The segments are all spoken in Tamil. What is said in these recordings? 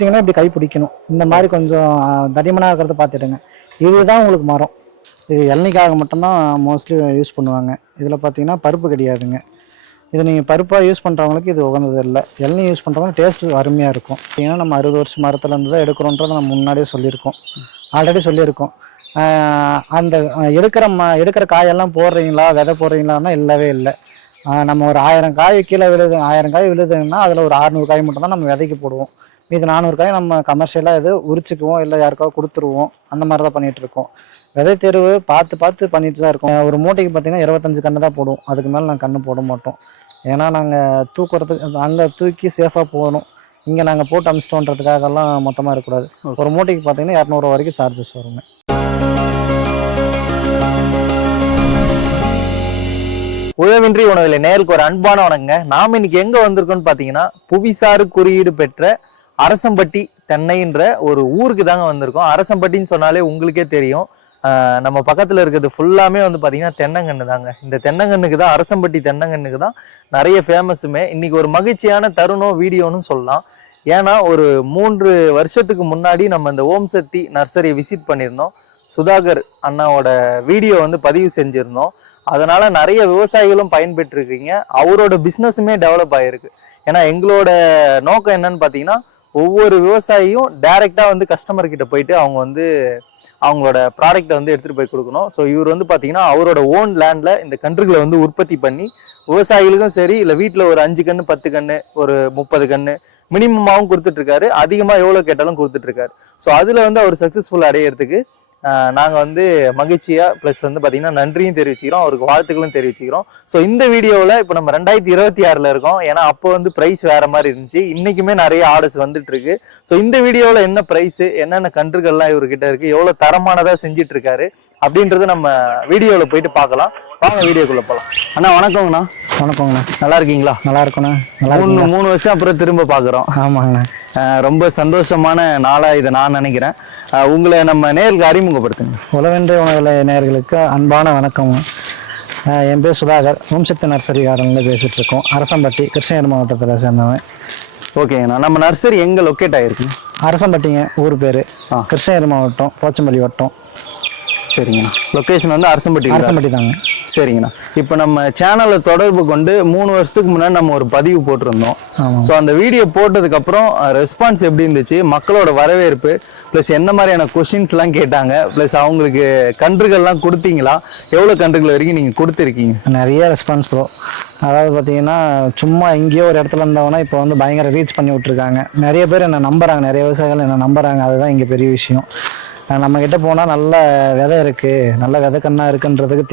பிடிச்சிங்கன்னா இப்படி கை பிடிக்கணும். இந்த மாதிரி கொஞ்சம் தடிமனாக இருக்கிறத பார்த்துடுங்க. இதுதான் உங்களுக்கு மரம். இது இளநிக்காக மட்டும்தான் மோஸ்ட்லி யூஸ் பண்ணுவாங்க. இதில் பார்த்தீங்கன்னா பருப்பு கிடையாதுங்க. இது நீங்கள் பருப்பாக யூஸ் பண்ணுறவங்களுக்கு இது உகந்தது இல்லை. இளநீ யூஸ் பண்ணுறவங்க டேஸ்ட்டு அருமையாக இருக்கும். ஏன்னா நம்ம 60 வருஷம் மரத்துலேருந்து தான் எடுக்கிறோன்றதை நம்ம முன்னாடியே சொல்லியிருக்கோம், ஆல்ரெடி சொல்லியிருக்கோம். அந்த எடுக்கிற காயெல்லாம் போடுறீங்களா, விதை போடுறீங்களான்னா இல்லவே இல்லை. நம்ம ஒரு 1000 காய் கீழே விழுது, 1000 காய் விழுதுன்னா அதில் ஒரு 600 காய் மட்டும் தான் நம்ம விதைக்கு போடுவோம். இது 400 காய் நம்ம கமர்ஷியலாக இது உரிச்சுக்குவோம், இல்லை யாருக்காவது கொடுத்துருவோம். அந்த மாதிரி தான் பண்ணிகிட்டு இருக்கோம். விதை தேர்வு பார்த்து பண்ணிட்டு தான் இருக்கோம். ஒரு மூட்டைக்கு பார்த்தீங்கன்னா 25 கன்று தான் போடுவோம். அதுக்கு மேலே நாங்கள் கன்று போட மாட்டோம். ஏன்னா நாங்கள் தூக்குறதுக்கு அங்கே தூக்கி சேஃபாக போகணும். இங்கே நாங்கள் போட்டு அமிச்சிட்டோன்றதுக்காகலாம் மொத்தமாக இருக்கக்கூடாது. ஒரு மூட்டைக்கு பார்த்தீங்கன்னா 200 ரூபா வரைக்கும் சார்ஜஸ் வருங்க. உழவின்றி உணவில் நேருக்கு ஒரு அன்பான வணக்கங்க. நாம் இன்னைக்கு எங்க வந்திருக்கோம்னு பாத்தீங்கன்னா புவிசாறு குறியீடு பெற்ற அரசம்பட்டி தென்னைன்ற ஒரு ஊருக்கு தாங்க வந்திருக்கோம். அரசம்பட்டின்னு சொன்னாலே உங்களுக்கே தெரியும். நம்ம பக்கத்துல இருக்கிறது ஃபுல்லாமே வந்து பாத்தீங்கன்னா தென்னங்கன்று தாங்க. இந்த தென்னங்கன்னுக்கு தான், அரசம்பட்டி தென்னங்கன்னுக்கு தான் நிறைய ஃபேமஸுமே. இன்னைக்கு ஒரு மகிழ்ச்சியான தருணம் வீடியோன்னு சொல்லலாம். ஏன்னா ஒரு 3 வருஷத்துக்கு முன்னாடி நம்ம இந்த ஓம் சக்தி நர்சரி விசிட் பண்ணியிருந்தோம். சுதாகர் அண்ணாவோட வீடியோ வந்து பதிவு செஞ்சிருந்தோம். அதனால நிறைய விவசாயிகளும் பயன்பெற்றிருக்கீங்க. அவரோட பிஸ்னஸுமே டெவலப் ஆகிருக்கு. ஏன்னா எங்களோட நோக்கம் என்னன்னு பார்த்தீங்கன்னா, ஒவ்வொரு விவசாயியும் டைரெக்டா வந்து கஸ்டமர் கிட்ட போயிட்டு அவங்க வந்து அவங்களோட ப்ராடக்டை வந்து எடுத்துட்டு போய் கொடுக்கணும். ஸோ இவர் வந்து பார்த்தீங்கன்னா அவரோட ஓன் லேண்ட்ல இந்த கன்றுகளை வந்து உற்பத்தி பண்ணி விவசாயிகளுக்கும் சரி, இல்லை வீட்டில் ஒரு 5 கன்று 10 கன்று ஒரு 30 கன்று மினிமமாகவும் கொடுத்துட்டு இருக்காரு. அதிகமாக எவ்வளோ கேட்டாலும் கொடுத்துட்டு இருக்காரு. ஸோ அதில் வந்து அவர் சக்ஸஸ்ஃபுல் அடையிறதுக்கு நாங்கள் வந்து மகிழ்ச்சியாக ப்ளஸ் வந்து பார்த்தீங்கன்னா நன்றியும் தெரிவிச்சுக்கிறோம், அவருக்கு வாழ்த்துக்களும் தெரிவிச்சுக்கிறோம். ஸோ இந்த வீடியோவில் இப்போ நம்ம 2026 இருக்கோம். ஏன்னா அப்போ வந்து ப்ரைஸ் வேற மாதிரி இருந்துச்சு. இன்றைக்குமே நிறைய ஆர்டர்ஸ் வந்துட்டு இருக்கு. ஸோ இந்த வீடியோவில் என்ன ப்ரைஸு, என்னென்ன கன்றுகள்லாம் இவர்கிட்ட இருக்குது, எவ்வளோ தரமானதாக செஞ்சுட்டு இருக்காரு அப்படின்றத நம்ம வீடியோவில் போயிட்டு பார்க்கலாம். வாங்க வீடியோக்குள்ளே போகலாம். அண்ணா வணக்கங்கண்ணா. வணக்கங்கண்ணா. நல்லா இருக்கீங்களா? நல்லா இருக்கண்ணா. 3 வருஷம் அப்புறம் திரும்ப பார்க்குறோம். ஆமாங்கண்ணா. ரொம்ப சந்தோஷமான நாளாக இதை நான் நினைக்கிறேன். உங்களை நம்ம நேருக்கு அறிமுகப்படுத்துங்க. உழவின்றி உணவில் நேயர்களுக்கு அன்பான வணக்கம். என் பேர் சுதாகர். ஓம் சக்தி நர்சரி கார்டனில் பேசிகிட்டு இருக்கோம். அரசம்பட்டி, கிருஷ்ணகிரி மாவட்டத்தில் சேர்ந்தவன். ஓகேங்கண்ணா. நம்ம நர்சரி எங்கே லொக்கேட் ஆகிருக்கு? அரசம்பட்டிங்க ஊர் பேர். கிருஷ்ணகிரி மாவட்டம், போச்சம்பள்ளி வட்டம். சரிங்கண்ணா. லொக்கேஷன் வந்து அரசம்பட்டி தாங்க. சரிங்கண்ணா. இப்போ நம்ம சேனலை தொடர்பு கொண்டு 3 வருஷத்துக்கு முன்னாடி நம்ம ஒரு பதிவு போட்டிருந்தோம். ஸோ அந்த வீடியோ போட்டதுக்கப்புறம் ரெஸ்பான்ஸ் எப்படி இருந்துச்சு, மக்களோட வரவேற்பு, ப்ளஸ் என்ன மாதிரியான கொஷின்ஸ்லாம் கேட்டாங்க, ப்ளஸ் அவங்களுக்கு கன்றுகள்லாம் கொடுத்தீங்களா, எவ்வளோ கன்றுகள் வரைக்கும் நீங்கள் கொடுத்துருக்கீங்க? நிறைய ரெஸ்பான்ஸ் ப்ரோ. அதாவது பார்த்தீங்கன்னா சும்மா எங்கேயோ ஒரு இடத்துல இருந்தவனா இப்போ வந்து பயங்கர ரீச் பண்ணி விட்ருக்காங்க. நிறைய பேர் என்னை நம்புறாங்க, நிறைய விவசாயிகள் என்னை நம்புறாங்க. அதுதான் இங்கே பெரிய விஷயம். நம்மக்கிட்ட போனால் நல்ல விதை இருக்குது, நல்ல விதை கண்ணா இருக்குன்றதுக்கு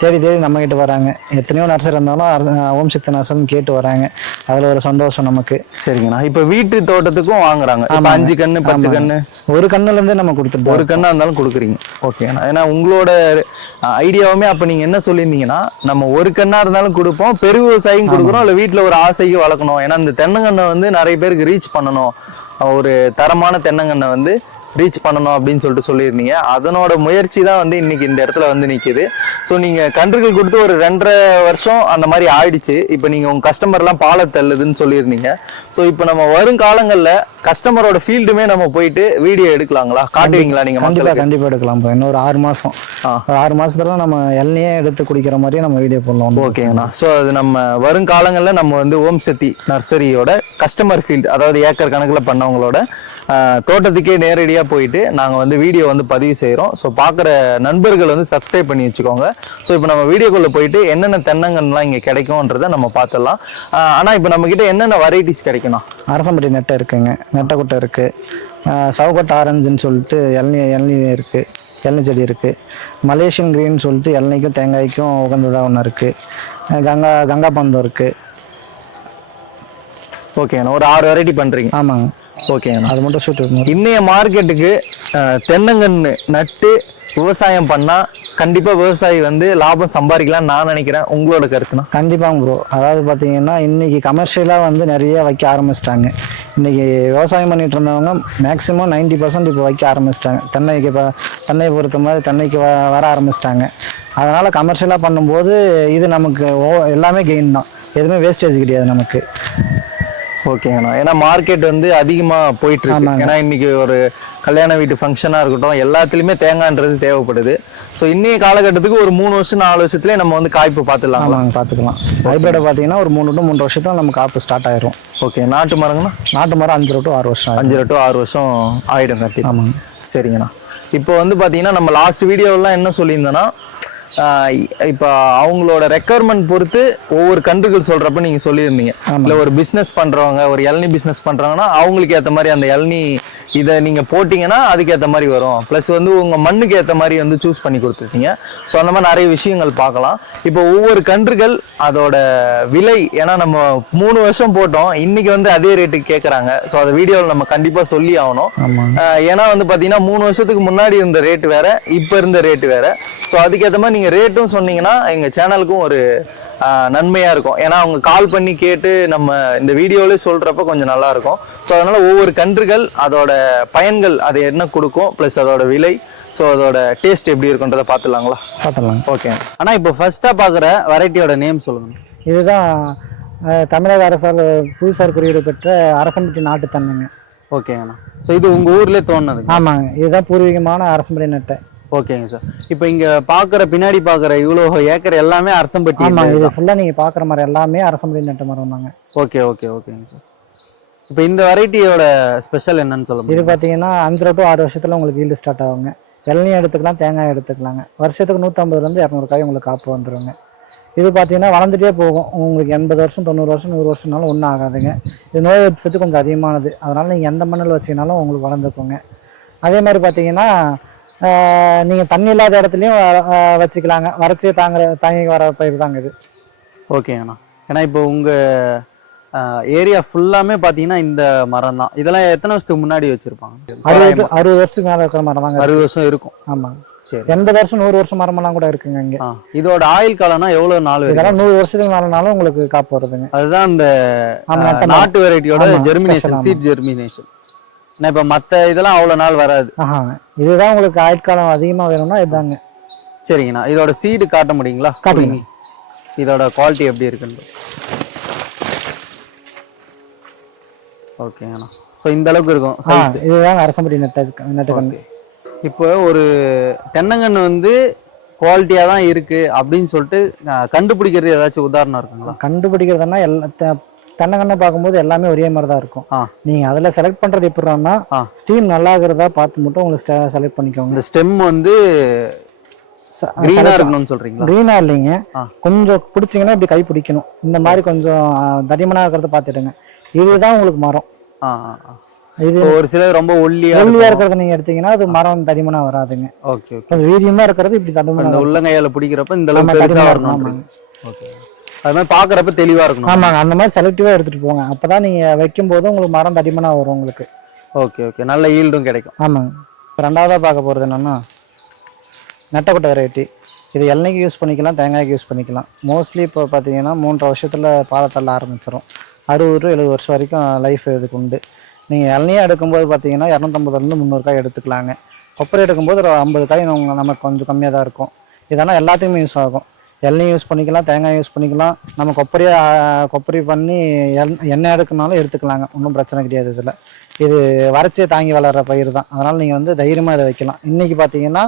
தேடி நம்மக்கிட்ட வராங்க. எத்தனையோ நர்சரி இருந்தாலும் ஓம் சக்தி நர்சரின்னு கேட்டு வராங்க. அதில் ஒரு சந்தோஷம் நமக்கு. சரிங்கண்ணா. இப்போ வீட்டு தோட்டத்துக்கும் வாங்குறாங்க. 5 கன்று 10 கன்று ஒரு கண்ணுலேருந்தே நம்ம கொடுத்துருப்போம். ஒரு கண்ணா இருந்தாலும் கொடுக்குறீங்க. ஓகேண்ணா. ஏன்னா உங்களோட ஐடியாவுமே அப்போ நீங்கள் என்ன சொல்லியிருந்தீங்கன்னா, நம்ம ஒரு கண்ணா இருந்தாலும் கொடுப்போம், பெரு விவசாயியும் கொடுக்குறோம், இல்லை வீட்டில் ஒரு ஆசைக்கு வளர்க்கணும். ஏன்னா இந்த தென்னங்கண்ணை வந்து நிறைய பேருக்கு ரீச் பண்ணணும், ஒரு தரமான தென்னங்கண்ணை வந்து ரீச் பண்ணணும் அப்படின்னு சொல்லியிருந்தீங்க. அதனோட முயற்சி தான் வந்து இன்னைக்கு இந்த இடத்துல வந்து நிற்கிது. ஸோ நீங்கள் கன்றுகள் கொடுத்து ஒரு 2.5 வருஷம் அந்த மாதிரி ஆயிடுச்சு. இப்போ நீங்கள் உங்கள் கஸ்டமர்லாம் பாலை தள்ளுதுன்னு சொல்லியிருந்தீங்க. ஸோ இப்போ நம்ம வருங்காலங்களில் கஸ்டமரோட ஃபீல்டுமே நம்ம போயிட்டு வீடியோ எடுக்கலாங்களா, காட்டுவீங்களா நீங்கள்? கண்டிப்பாக எடுக்கலாம். இன்னொரு 6 மாதம் 6 மாதத்துல நம்ம எல்லையே எடுத்து குடிக்கிற மாதிரியே நம்ம வீடியோ போடலாம். ஓகேங்கண்ணா. ஸோ அது நம்ம வருங்காலங்களில் நம்ம வந்து ஓம் சக்தி நர்சரியோட கஸ்டமர் ஃபீல்டு, அதாவது ஏக்கர் கணக்கில் பண்ணவங்களோட தோட்டத்துக்கே நேரடியாக போயிட்டு நாங்கள் வந்து வீடியோ வந்து பதிவு செய்கிறோம். ஸோ பார்க்குற நண்பர்கள் வந்து சப்ஸ்கிரைப் பண்ணி வச்சுக்கோங்க. ஸோ இப்போ நம்ம வீடியோக்குள்ளே போயிட்டு என்னென்ன தென்னங்கன்னுலாம் இங்கே கிடைக்கும்ன்றதை நம்ம பார்த்துடலாம். ஆனால் இப்போ நம்மக்கிட்ட என்னென்ன வெரைட்டிஸ் கிடைக்கணும்? அரசம்பட்டி நெட்டை இருக்குங்க, நெட்டைக்குட்டை இருக்குது, சவுக்கட்டை ஆரஞ்சுன்னு சொல்லிட்டு இளநீ இருக்குது, இளநீ செடி இருக்குது, மலேசியன் கிரீன் சொல்லிட்டு இளநீக்கும் தேங்காய்க்கும் உகந்ததாக ஒன்று இருக்குது, கங்கா பந்தம் இருக்குது. ஓகேண்ணா. ஒரு 6 வெரைட்டி பண்ணுறீங்க? ஆமாங்க. ஓகேண்ணா. அது மட்டும் சூட்டு. இன்னைய மார்க்கெட்டுக்கு தென்னங்கன்று நட்டு விவசாயம் பண்ணால் கண்டிப்பாக விவசாயி வந்து லாபம் சம்பாதிக்கலாம்னு நான் நினைக்கிறேன். உங்களோட கருத்துனா? கண்டிப்பாக ப்ரோ. அதாவது பார்த்தீங்கன்னா இன்றைக்கி கமர்ஷியலாக வந்து நிறைய வைக்க ஆரம்பிச்சிட்டாங்க. இன்றைக்கி விவசாயம் பண்ணிகிட்டு இருந்தவங்க மேக்ஸிமம் 90% இப்போ வைக்க ஆரம்பிச்சிட்டாங்க. தென்னை பொறுத்த மாதிரி தென்னைக்கு வர ஆரம்பிச்சிட்டாங்க. அதனால் கமர்ஷியலாக பண்ணும்போது இது நமக்கு எல்லாமே கெயின் தான், எதுவுமே வேஸ்டேஜ் கிடையாது நமக்கு. ஓகேங்கண்ணா. ஏன்னா மார்க்கெட் வந்து அதிகமா போயிட்டு இருக்கு. ஏன்னா இன்னைக்கு ஒரு கல்யாண வீட்டு ஃபங்க்ஷனா இருக்கட்டும், எல்லாத்துலயுமே தேங்காய்ன்றது தேவைப்படுது. ஸோ இன்னைய காலகட்டத்துக்கு ஒரு 3 வருஷம் 4 வருஷத்துலேயே நம்ம வந்து காய்ப்பு பார்த்துடலாம். பார்த்துக்கலாம். ஹைபிரிட் பார்த்தீங்கன்னா ஒரு 3 to 3 வருஷத்துல நம்ம காப்பு ஸ்டார்ட் ஆயிரும். ஓகே. நாட்டு மரங்கண்ணா? நாட்டு மரம் 5 to 6 வருஷம். 5 to 6 வருஷம் ஆயிடும் கட்டி. ஆமாங்க. சரிங்கண்ணா. இப்போ வந்து பார்த்தீங்கன்னா நம்ம லாஸ்ட் வீடியோலாம் என்ன சொல்லியிருந்தோன்னா, இப்போ அவங்களோட ரெக்குவயர்மெண்ட் பொறுத்து ஒவ்வொரு கன்றுகள் சொல்றப்ப நீங்க சொல்லியிருந்தீங்க. இல்லை ஒரு பிஸ்னஸ் பண்றவங்க, ஒரு இளநீ பிஸ்னஸ் பண்றாங்கன்னா அவங்களுக்கு ஏற்ற மாதிரி அந்த இளநீ இதை நீங்க போட்டீங்கன்னா அதுக்கு ஏற்ற மாதிரி வரும். ப்ளஸ் வந்து உங்க மண்ணுக்கு ஏற்ற மாதிரி வந்து சூஸ் பண்ணி கொடுத்துருக்கீங்க. ஸோ அந்த மாதிரி நிறைய விஷயங்கள் பார்க்கலாம். இப்போ ஒவ்வொரு கன்றுகள் அதோட விலை, ஏன்னா நம்ம 3 வருஷம் போட்டோம், இன்னைக்கு வந்து அதே ரேட்டுக்கு கேட்குறாங்க. ஸோ அதை வீடியோவில் நம்ம கண்டிப்பாக சொல்லி ஆகணும். ஏன்னா வந்து பார்த்தீங்கன்னா 3 வருஷத்துக்கு முன்னாடி இருந்த ரேட்டு வேற, இப்போ இருந்த ரேட்டு வேற. ஸோ அதுக்கேற்ற மாதிரி நீங்க ரேட்டும் சொன்னீங்கன்னா எங்க சேனலுக்கும் ஒரு நன்மையா இருக்கும். ஏன்னா அவங்க கால் பண்ணி கேட்டு நம்ம இந்த வீடியோவிலே சொல்றப்ப கொஞ்சம் நல்லா இருக்கும். ஸோ அதனால ஒவ்வொரு கன்றுகள் அதோட பயன்கள் அது என்ன கொடுக்கும், ப்ளஸ் அதோட விலை, ஸோ அதோட டேஸ்ட் எப்படி இருக்குன்றதை பார்த்துலாங்களா? பார்த்துலாம். ஓகே. ஆனால் இப்போ ஃபர்ஸ்டா பார்க்குற வெரைட்டியோட நேம் சொல்லுங்க. இதுதான் தமிழக அரசால் புவிசார் குறியீடு பெற்ற அரசம்பட்டி நாட்டு தென்னைங்க. ஓகேங்கண்ணா. ஸோ இது உங்க ஊர்லேயே தோணுது? ஆமாங்க. இதுதான் பூர்வீகமான அரசம்பட்டி நட்டை. ஓகேங்க சார். இப்போ இங்க பாக்குற பின்னாடி பாக்குற இவ்வளோ ஏக்கர் எல்லாமே அரசம்பட்டி? ஆமாம். இது ஃபுல்லாக நீங்கள் பார்க்குற மரம் எல்லாமே அரசம்பட்டி நட்ட மரம் தாங்க. ஓகே ஓகே ஓகேங்க சார். இப்போ இந்த வெரைட்டியோட ஸ்பெஷல் என்னன்னு சொல்ல முடியும்? இது பார்த்தீங்கன்னா 5 to 6 வருஷத்துல உங்களுக்கு ஈல்டு ஸ்டார்ட் ஆகுங்க. இளநீ எடுத்துக்கலாம், தேங்காய் எடுத்துக்கலாங்க. வருஷத்துக்கு 150 to 200 காய் உங்களுக்கு காப்பு வந்துருங்க. இது பார்த்தீங்கன்னா வளர்ந்துட்டே போகும். உங்களுக்கு 80 வருஷம் 90 வருஷம் 100 வருஷம்னாலும் ஒன்றும் ஆகாதுங்க. இது நோய் எதிர்ப்பு கொஞ்சம் அதிகமானது. அதனால நீங்கள் எந்த மண்ணில் வச்சிங்கனாலும் உங்களுக்கு வளர்ந்துக்குங்க. அதே மாதிரி பார்த்தீங்கன்னா நீங்கள் தண்ணி இல்லாத இடத்துலையும் வச்சுக்கலாங்க. வறட்சியை தாங்கி வர பயிர் தாங்க இது. ஓகேங்கண்ணா. ஏன்னா இப்போ உங்கள் ஏரியா ஃபுல்லாமே பார்த்தீங்கன்னா இந்த மரம் தான். இதெல்லாம் எத்தனை வருஷத்துக்கு முன்னாடி வச்சுருப்பாங்க? 60 வருஷத்துக்கு மேலே இருக்கிற மரம் தாங்க. 60 வருஷம் இருக்கும். ஆமாங்க. சரி. 80 வருஷம் 100 வருஷம் மரமெல்லாம் கூட இருக்குங்க இங்கே. இதோட ஆயுள் காலம்னா எவ்வளோ நாள்? இதெல்லாம் 100 வருஷத்துக்கு மேலனாலும் உங்களுக்கு காப்பு வருதுங்க. அதுதான் இந்த நாட்டு வெரைட்டியோட ஜெர்மினேஷன், சீட் ஜெர்மினேஷன். இப்போ மற்ற இதெல்லாம் அவ்வளோ நாள் வராது. இதுதான் உங்களுக்கு ஆயுட்காலம் அதிகமாக வேணும்னா இதுதாங்க. சரிங்கண்ணா. இதோட சீடு காட்ட முடியுங்களா? காட்டுங்க. இதோட குவாலிட்டி எப்படி இருக்குன்னு. ஓகேங்கண்ணா. ஸோ இந்த அளவுக்கு இருக்கும் சைஸ். இதுதாங்க அரசம்பட்டி நெட்டுக்கண்ணு. இப்போ ஒரு தென்னங்கன்று வந்து குவாலிட்டியாக தான் இருக்கு அப்படின்னு சொல்லிட்டு கண்டுபிடிக்கிறது ஏதாச்சும் உதாரணம் இருக்குங்களா? கண்டுபிடிக்கிறதுனா தென்னங்கண்ணை பார்க்கும்போது எல்லாமே ஒரே மாதிரி தான் இருக்கும். நீங்க அதுல செலக்ட் பண்றது எப்படின்னா ஸ்டீம் நல்லா இருக்கிறதா பார்த்து மட்டும் உங்களுக்கு செலக்ட் பண்ணிக்கோங்க. இந்த ஸ்டெம் வந்து கிரீனா இருக்கணும்னு சொல்றீங்களா? கிரீனா இல்லைங்க, கொஞ்சம் பிடிச்சிங்கன்னா இப்படி கை பிடிக்கணும். இந்த மாதிரி கொஞ்சம் தடிமனா இருக்கிறத பார்த்துடுங்க. இதுதான் உங்களுக்கு மரம். இது ஒரு சிலர் ரொம்ப ஒல்லியா இருக்கிறத நீங்க எடுத்தீங்கன்னா அது மரம் தடிமனா வராதுங்க. ஓகே. கொஞ்சம் வீரியமா இருக்கிறது இப்படி தடிமனா உள்ளங்கையால பிடிக்கிறப்ப இந்த அளவுக்கு பெருசா வரணும். ஓகே. அது மாதிரி பாக்குறப்ப தெளிவா இருக்கணும். ஆமாங்க. அந்த மாதிரி செலக்டிவா எடுத்துட்டு போங்க. அப்பதான் நீங்க வைக்கும் போது உங்களுக்கு மரம் தடிமனா வரும் உங்களுக்கு. Okay okay. நல்ல ஈல்டும் கிடைக்கும். ஆமாங்க. ரெண்டாவதா பார்க்க போறது என்னன்னா நெட்டக்கொட்டை வெரைட்டி. இது இளநீக்கு யூஸ் பண்ணிக்கலாம், தேங்காய்க்கு யூஸ் பண்ணிக்கலாம். மோஸ்ட்லி இப்போ பார்த்தீங்கன்னா 3 வருஷத்துல பாலை தள்ள ஆரம்பிச்சிடும். 60 to 70 வருஷம் வரைக்கும் லைஃப் இதுக்கு உண்டு. நீங்கள் இளநியாக எடுக்கும்போது பார்த்தீங்கன்னா 250 to 300 காய் எடுத்துக்கலாங்க. கொப்பரை எடுக்கும்போது ஒரு 50 காய் நமக்கு கொஞ்சம் கம்மியாக தான் இருக்கும். இதெல்லாம் எல்லாத்துக்குமே யூஸ் ஆகும். இளநீ யூஸ் பண்ணிக்கலாம், தேங்காய் யூஸ் பண்ணிக்கலாம். நம்ம கொப்பரை பண்ணி எண்ணெய் எடுக்கனாலும் எடுத்துக்கலாங்க. ஒன்றும் பிரச்சனை கிடையாது. இதில் இது வறட்சியை தாங்கி வளர்கிற பயிர் தான். அதனால் நீங்கள் வந்து தைரியமாக இதை வைக்கலாம். இன்றைக்கி பார்த்தீங்கன்னா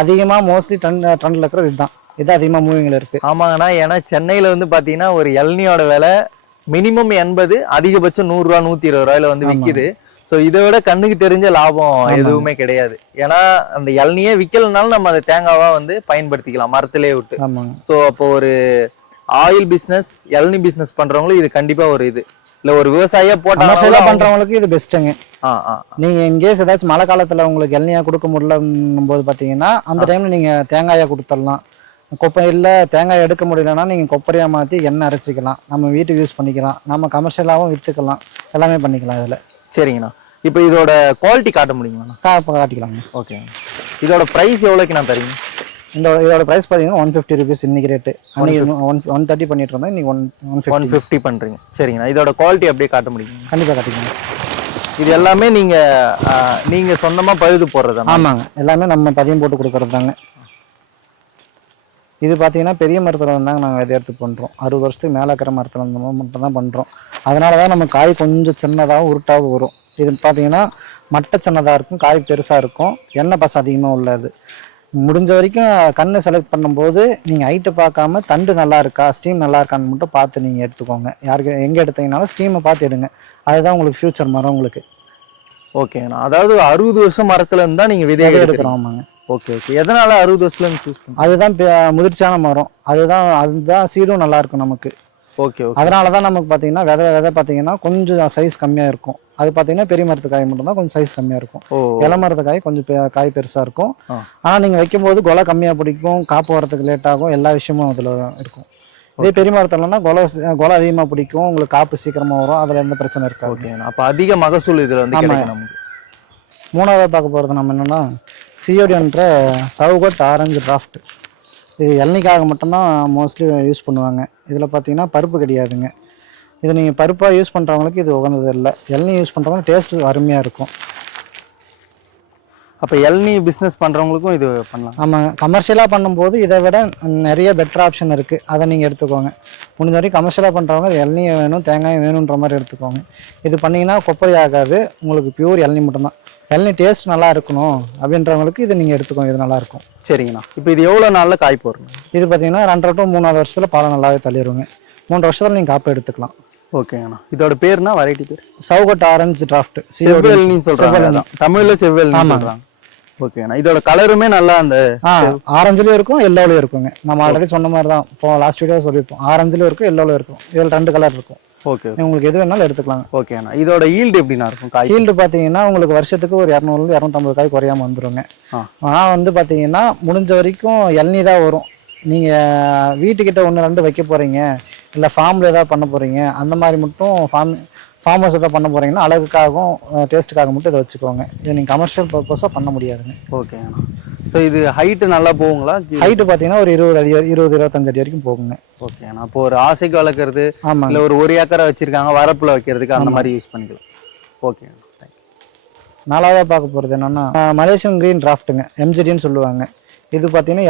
அதிகமாக மோஸ்ட்லி ட்ரெண்டில் இருக்கிறது இதுதான். இது அதிகமாக மூவிங்கில் இருக்குது. ஆமாங்கண்ணா. ஏன்னா சென்னையில் வந்து பார்த்தீங்கன்னா ஒரு இளநியோட விலை மினிமம் 80, அதிகபட்சம் 100 ரூபா 120 ரூபாயில வந்து விற்கிது. ஸோ இதை விட கண்ணுக்கு தெரிஞ்ச லாபம் எதுவுமே கிடையாது. ஏன்னா அந்த இளநியே விற்கலனாலும் நம்ம அதை தேங்காவா வந்து பயன்படுத்திக்கலாம் மரத்திலே விட்டு. ஸோ அப்போ ஒரு ஆயில் பிஸ்னஸ், இளநி பிஸ்னஸ் பண்றவங்களும் இது கண்டிப்பா ஒரு இது இல்ல ஒரு விவசாயியா போட்டாங்க பண்றவங்களுக்கு இது பெஸ்ட்டுங்க. நீங்க இன்கேஸ் ஏதாச்சும் மழை காலத்துல உங்களுக்கு இளநியா கொடுக்க முடியலன்னும் போது பாத்தீங்கன்னா அந்த டைம்ல நீங்க தேங்காயா கொடுத்துடலாம். கொப்பை இல்லை தேங்காய் எடுக்க முடியலன்னா நீங்கள் கொப்பரையாக மாற்றி எண்ணெய் அரைச்சிக்கலாம். நம்ம வீட்டுக்கு யூஸ் பண்ணிக்கலாம், நம்ம கமர்ஷியலாகவும் விற்றுக்கலாம், எல்லாமே பண்ணிக்கலாம் இதில். சரிங்கண்ணா. இப்போ இதோட குவாலிட்டி காட்ட முடியுங்கண்ணா? காட்டிக்கலாங்க. ஓகே. இதோட ப்ரைஸ் எவ்வளோக்கு நான் தரீங்க? இதோட ப்ரைஸ் பார்த்தீங்கன்னா 150 rupees இன்னைக்கு ரேட்டு. 130 பண்ணிட்டு இருந்தோம், இன்னைக்கு 150 பண்ணுறீங்க. சரிங்கண்ணா. இதோட குவாலிட்டி அப்படியே காட்ட முடியுங்க? கண்டிப்பாக காட்டிக்கணும். இது எல்லாமே நீங்கள் சொந்தமாக பழுது போடுறது? ஆமாங்க, எல்லாமே நம்ம பதியம் போட்டு கொடுக்குறது தாங்க. இது பார்த்தீங்கன்னா பெரிய மரத்தில் இருந்தாங்க நாங்கள் விதை எடுத்து பண்ணுறோம். 60 வருஷத்துக்கு மேலே இருக்கிற மரத்தில் இருந்த மட்டும் தான் பண்ணுறோம். அதனால தான் நம்ம காய் கொஞ்சம் சின்னதாகவும் உருட்டாகவும் வரும். இது பார்த்தீங்கன்னா மட்டை சின்னதாக இருக்கும், காய் பெருசாக இருக்கும், எண்ணெய் பசை அதிகமாக உள்ளது. முடிஞ்ச வரைக்கும் கண்ணு செலக்ட் பண்ணும்போது நீங்கள் ஹைட்டு பார்க்காம தண்டு நல்லா இருக்கா, ஸ்டீம் நல்லா இருக்கான்னு மட்டும் பார்த்து நீங்கள் எடுத்துக்கோங்க. யாருக்கு எங்கே எடுத்தீங்கனாலும் ஸ்டீமை பார்த்து எடுங்க. அதுதான் உங்களுக்கு ஃபியூச்சர் மரம் உங்களுக்கு. ஓகேண்ணா, அதாவது 60 வருஷம் மரத்துல இருந்தா நீங்க விதையை எடுக்கிறோம். ஆமாங்க. Okay okay. எதனால 60 வருஷத்துல இருந்து சூஸ் பண்ணுங்க? அதுதான் முதிர்ச்சியான மரம். அதுதான் சீடும் நல்லா இருக்கும் நமக்கு. Okay okay. அதனால தான் நமக்கு பார்த்தீங்கன்னா விதை பார்த்தீங்கன்னா கொஞ்சம் சைஸ் கம்மியாக இருக்கும். அது பார்த்தீங்கன்னா பெரிய மரத்து காய் மட்டும்தான் கொஞ்சம் சைஸ் கம்மியாக இருக்கும். இலை மரத்து காய் கொஞ்சம் காய் பெருசாக இருக்கும். ஆனால் நீங்கள் வைக்கும்போது கொலை கம்மியாக பிடிக்கும், காப்பு வரத்துக்கு லேட் ஆகும், எல்லா விஷயமும் அதில் இருக்கும். இதே பெரிய மரத்துலன்னா கொலை அதிகமாக பிடிக்கும், உங்களுக்கு காப்பு சீக்கிரமாக வரும், அதில் எந்த பிரச்சனை இருக்காது. ஓகே. அப்போ அதிக மகசூல் இதில் வந்து கிடைக்கும் நமக்கு. மூணாவதாக பார்க்க போகிறது நம்ம என்னென்னா சிஓடின்ற சவுகட் ஆரஞ்சு டிராஃப்ட். இது இளநிக்காக மட்டும்தான் மோஸ்ட்லி யூஸ் பண்ணுவாங்க. இதில் பார்த்தீங்கன்னா பருப்பு கிடையாதுங்க. இது நீங்கள் பருப்பாக யூஸ் பண்ணுறவங்களுக்கு இது உகந்தது இல்லை. இளநீ யூஸ் பண்ணுறவங்க டேஸ்ட்டு அருமையாக இருக்கும். அப்போ இளநீ பிஸ்னஸ் பண்ணுறவங்களுக்கும் இது பண்ணலாம். ஆமாங்க. கமர்ஷியலாக பண்ணும்போது இதை விட நிறைய பெட்டர் ஆப்ஷன் இருக்குது, அதை நீங்கள் எடுத்துக்கோங்க. முடிஞ்ச வரைக்கும் கமர்ஷியலாக பண்ணுறவங்க இளநீ வேணும், தேங்காய் வேணுன்ற மாதிரி எடுத்துக்கோங்க. இது பண்ணிங்கன்னா கொப்பரை ஆகாது, உங்களுக்கு பியூர் இளநீ மட்டும்தான். இளநீ டேஸ்ட் நல்லா இருக்கணும் அப்படின்றவங்களுக்கு இதை நீங்கள் எடுத்துக்கோங்க, இது நல்லாயிருக்கும். சரிங்கண்ணா. இப்போ இது எவ்வளோ நாளில் காய் போடுறோம்? இது பார்த்தீங்கன்னா 2 to 3 வருஷத்தில் பாலம் நல்லாவே தள்ளிடுங்க. 3 வருஷத்தில் நீங்கள் காப்பை எடுத்துக்கலாம். ஓகேங்கண்ணா. இதோட பேர்னா வெரைட்டி பேர் சவுகட் ஆரஞ்சு டிராஃப்ட். செவ்வெளநீ சொல்றாங்க, தமிழ்ல செவ்வெளநீ சொல்றாங்க. ஓகேண்ணா. இதோட கலருமே நல்லா அந்த ஆரஞ்சுலயும் இருக்கும், எல்லோலயும் இருக்குங்க. நம்ம ஆல்ரெடி சொன்ன மாதிரி தான் இப்போ லாஸ்ட் வீடியோ சொல்லியிருப்போம். ஆரஞ்சுலயும் இருக்கும், எல்லோலயும் இருக்கும். இதில் 2 கலர் இருக்கும். ஓகே. உங்களுக்கு எது வேணாலும் எடுத்துக்கலாம். ஓகேண்ணா. இதோட ஈல்டு எப்படின்னா இருக்கும்? காய் ஈல்டு பார்த்தீங்கன்னா உங்களுக்கு வருஷத்துக்கு ஒரு 200 to 250 காய் குறையாம வந்துருங்க. ஆனால் வந்து பார்த்தீங்கன்னா முடிஞ்ச வரைக்கும் இளநீ தான் வரும். நீங்கள் வீட்டுக்கிட்ட 1-2 வைக்க போகிறீங்க, இல்லை ஃபார்மில் ஏதாவது பண்ண போகிறீங்க, அந்த மாதிரி மட்டும் ஃபார்ம் ஹவுஸ் எதாவது பண்ண போகிறீங்கன்னா அழகுக்காகவும் டேஸ்ட்டுக்காக மட்டும் இதை வச்சுக்கோங்க. இதை நீங்கள் கமர்ஷியல் பர்பஸாக பண்ண முடியாதுங்க. ஓகேண்ணா. ஸோ இது ஹைட்டு நல்லா போகுங்களா? ஹைட்டு பார்த்தீங்கன்னா ஒரு 20 அடி 20-25 அடி வரைக்கும் போகுங்க. ஓகேண்ணா. இப்போ ஒரு ஆசைக்கு வளர்க்குறது, ஆமாம், இல்லை ஒரு ஏக்கரை வச்சுருக்காங்க வரப்பில் வைக்கிறதுக்கு அந்த மாதிரி யூஸ் பண்ணிக்கலாம். ஓகேண்ணா. தேங்க்யூ. 4ஆவதாக பார்க்க போகிறது என்னென்னா மலேசியன் கிரீன் டிராஃப்ட்டுங்க, எம்ஜிடின்னு சொல்லுவாங்க. இது பார்த்தீங்கன்னா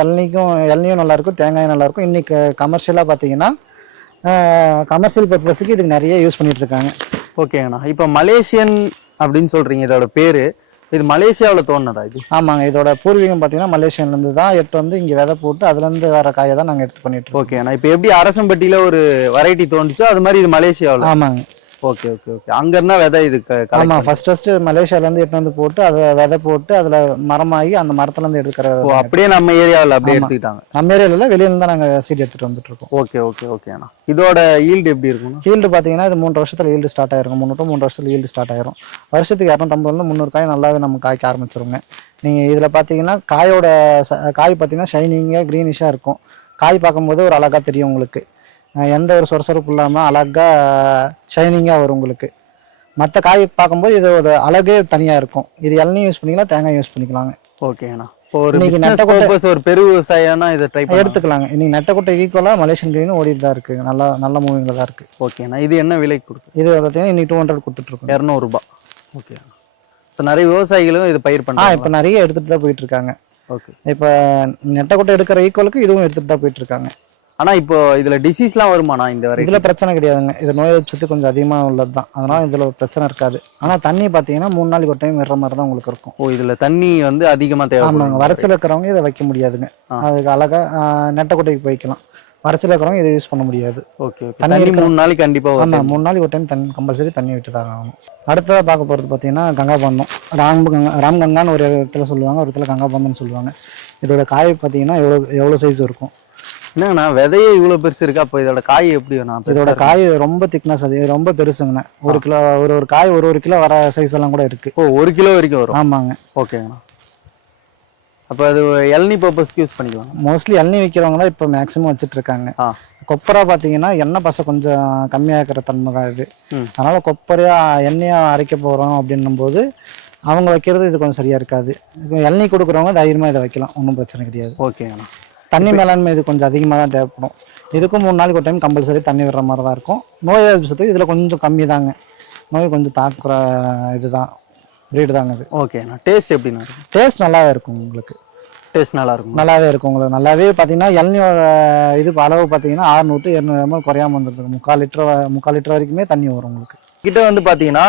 இளநியும் நல்லாயிருக்கும், தேங்காயும் நல்லாயிருக்கும். இன்றைக்கி கமர்ஷியலாக பார்த்தீங்கன்னா கமர்ஷியல் பர்பஸுக்கு இதுக்கு நிறைய யூஸ் பண்ணிட்டு இருக்காங்க. ஓகேங்கண்ணா. இப்போ மலேசியன் அப்படின்னு சொல்கிறீங்க, இதோட பேர் இது மலேசியாவில் தோணுதா இது? ஆமாங்க. இதோட பூர்வீகம் பார்த்தீங்கன்னா மலேசியாவிலேருந்து தான் எடுத்து வந்து இங்கே விதை போட்டு அதுலேருந்து வர காயை தான் நாங்கள் எடுத்து பண்ணிட்டு இருக்கோம். ஓகேண்ணா. இப்போ எப்படி அரசம்பட்டியில் ஒரு வெரைட்டி தோணுச்சோ அது மாதிரி இது மலேசியாவில்? ஆமாங்க. Okay okay okay. அங்கேருந்தா விதை இது? ஆமாம். ஃபர்ஸ்ட் மலேசியாவிலேருந்து எடுத்து வந்து போட்டு அதை விதை போட்டு அதில் மரமாகி அந்த மரத்துலேருந்து எடுக்கிற. அப்படியே நம்ம ஏரியாவில் அப்படியே எடுத்துக்கிட்டாங்க? நம்ம ஏரியாவில் வெளியில தான் நாங்கள் சீட் எடுத்துகிட்டு வந்துட்டு இருக்கோம். ஓகே ஓகே ஓகேண்ணா. இதோட ஈல்டு எப்படி இருக்கும்? ஈல்டு பார்த்தீங்கன்னா இது 3 வருஷத்தில் ஈல்டு ஸ்டார்ட் ஆயிருக்கும். 3 to 3 வருஷத்தில் ஈல்டு ஸ்டார்ட் ஆயிரும். வருஷத்துக்கு 250 to 300 காய் நல்லாவே நம்ம காய்க்க ஆரம்பிச்சிருங்க. நீங்கள் இதில் பார்த்தீங்கன்னா காய் பார்த்தீங்கன்னா ஷைனிங்காக க்ரீனிஷாக இருக்கும். காய் பார்க்கும்போது ஒரு அழகாக தெரியும் உங்களுக்கு. எந்த ஒரு சொரசொரப்பு இல்லாமல் அழகாக ஷைனிங்காக வரும் உங்களுக்கு. மற்ற காய் பார்க்கும்போது இதோட அழகே தனியாக இருக்கும். இது இளநீ யூஸ் பண்ணிக்கலாம், தேங்காய் யூஸ் பண்ணிக்கலாங்க. ஓகேண்ணா. ஒரு பெரு விவசாயம்னா இதை ட்ரை எடுத்துக்கலாங்க. இன்னைக்கு நெட்டக்குட்டை ஈக்குவலாக மலேசியன் கிரீன் ஓடிட்டு தான் இருக்குது. நல்ல மூவிங்கில் தான் இருக்குது. ஓகேண்ணா. இது என்ன விலைக்கு கொடுக்கும்? இது பார்த்தீங்கன்னா இன்னைக்கு 200 கொடுத்துட்ருக்கோம். 200 ரூபாய். ஓகே. ஸோ நிறைய விவசாயிகளும் இதை பயிர் பண்ணாங்க. இப்போ நிறைய எடுத்துகிட்டு தான் போயிட்டு இருக்காங்க. ஓகே. இப்போ நெட்டக்குட்டை எடுக்கிற ஈக்குவலுக்கு இதுவும் எடுத்துகிட்டு தான் போயிட்டு இருக்காங்க. ஆனால் இப்போ இதில் டிசீஸ்லாம் வருமாண்ணா? இந்த வரை இதில் பிரச்சனை கிடையாதுங்க. இது நோய் எதிர்ப்பு கொஞ்சம் அதிகமாக உள்ளது தான், அதனால் இதில் பிரச்சனை இருக்காது. ஆனால் தண்ணி பார்த்தீங்கன்னா 3 நாளைக்கு ஒரு டைம் விடுற மாதிரி தான் உங்களுக்கு இருக்கும். ஓ, இதில் தண்ணி வந்து அதிகமாக தேவை? ஆமாங்க. வறட்சியில் இருக்கிறவங்க இதை வைக்க முடியாதுங்க. அதுக்கு அழகாக நெட்டக்குட்டைக்கு போய்க்கலாம். வறட்சியில் இருக்கிறவங்க இதை யூஸ் பண்ண முடியாது. ஓகே. தண்ணி 3 நாளைக்கு கண்டிப்பாக? ஆமாம், 3 நாளைக்கு ஒரு டைம் கம்பல்சரி தண்ணி விட்டு தான் ஆகணும். அடுத்ததாக பார்க்க போகிறது பார்த்தீங்கன்னா கங்காபந்தம். ராம்கங்கான்னு ஒரு இடத்துல சொல்லுவாங்க, ஒரு இடத்துல கங்காபந்தம்னு சொல்லுவாங்க. இதோட காய் பார்த்தீங்கன்னா எவ்வளோ சைஸ் இருக்கும். என்னங்கண்ணா, விதையே இவ்வளோ பெருசு இருக்கா? அப்போ இதோட காய் எப்படி வேணும்? இதோட காய் ரொம்ப திக்னஸ், அது ரொம்ப பெருசுங்கண்ணா. 1 கிலோ ஒரு காய் 1 கிலோ வர சைஸ் எல்லாம் கூட இருக்கு. ஓ, 1 கிலோ வரைக்கும் வரும்? ஆமாங்க. ஓகேங்கண்ணா. அப்போ அது இளநீ பர்பஸ்க்கு யூஸ் பண்ணிக்கலாம்? மோஸ்ட்லி இளநீ வைக்கிறவங்க தான் இப்போ மேக்ஸிமம் வச்சுட்டு இருக்காங்க. கொப்பரை பார்த்தீங்கன்னா எண்ணெய் பசை கொஞ்சம் கம்மியாக இருக்கிற தன்மை தான் இது. அதனால கொப்பரையா எண்ணெயாக அரைக்க போகிறோம் அப்படின்னும் போது அவங்க வைக்கிறது இது கொஞ்சம் சரியா இருக்காது. இளநீ கொடுக்குறவங்க தைரியமாக இதை வைக்கலாம், ஒன்றும் பிரச்சனை கிடையாது. ஓகேங்கண்ணா. தண்ணி மேலாண்மை இது கொஞ்சம் அதிகமாக தான் தேவைப்படும். இதுக்கும் 3 நாளைக்கு ஒரு டைம் கம்பல்சரி தண்ணி விடுற மாதிரி தான் இருக்கும். நோய் எதிர்ப்பு இதில் கொஞ்சம் கம்மி தாங்க. நோய் கொஞ்சம் தாக்குற இதுதான், ப்ரீடு தாங்க இது. ஓகேண்ணா. டேஸ்ட் எப்படின்னா? டேஸ்ட் நல்லாவே இருக்கும் உங்களுக்கு. டேஸ்ட் நல்லா இருக்கும். நல்லாவே இருக்கும் உங்களுக்கு. நல்லாவே பார்த்தீங்கன்னா இளநியோட இது அளவு பார்த்தீங்கன்னா 600 to 700 ml குறையாம வந்துருக்கு. 3/4 லிட்டர் வரைக்குமே தண்ணி வரும் உங்களுக்கு. கிட்ட வந்து பாத்தீங்கன்னா